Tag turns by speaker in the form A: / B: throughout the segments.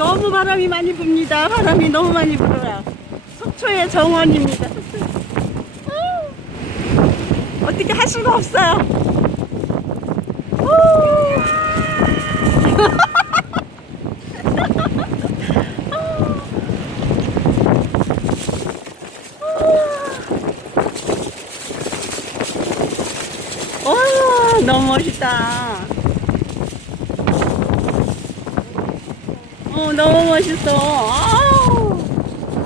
A: 너무 바람이 많이 붑니다. 바람이 너무 많이 불어요. 속초의 정원입니다. 어떻게 할 수가 없어요. 너무 멋있다. 너무 멋있어.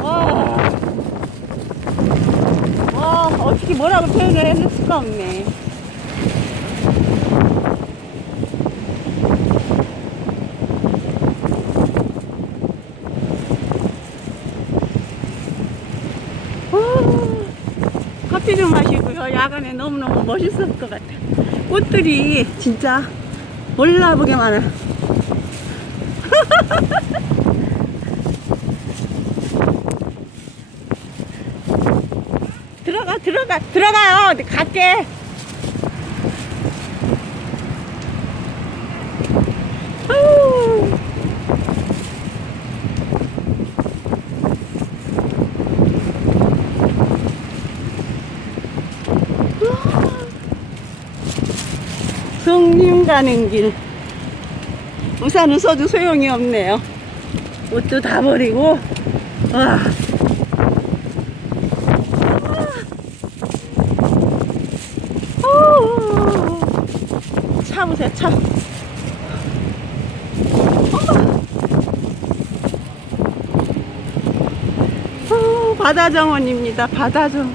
A: 와. 와, 어떻게 뭐라고 표현을 해줄 수가 없네. 와, 커피 좀 마시고요. 야간에 너무너무 멋있을 것 같아. 꽃들이 진짜 몰라보게 많아. 들어가 들어가 들어가요. 갈게. 성림 가는 길 우산은 써도 소용이 없네요 옷도 다 버리고 와 오, 차 보세요, 차. 오, 바다 정원입니다, 바다 정원.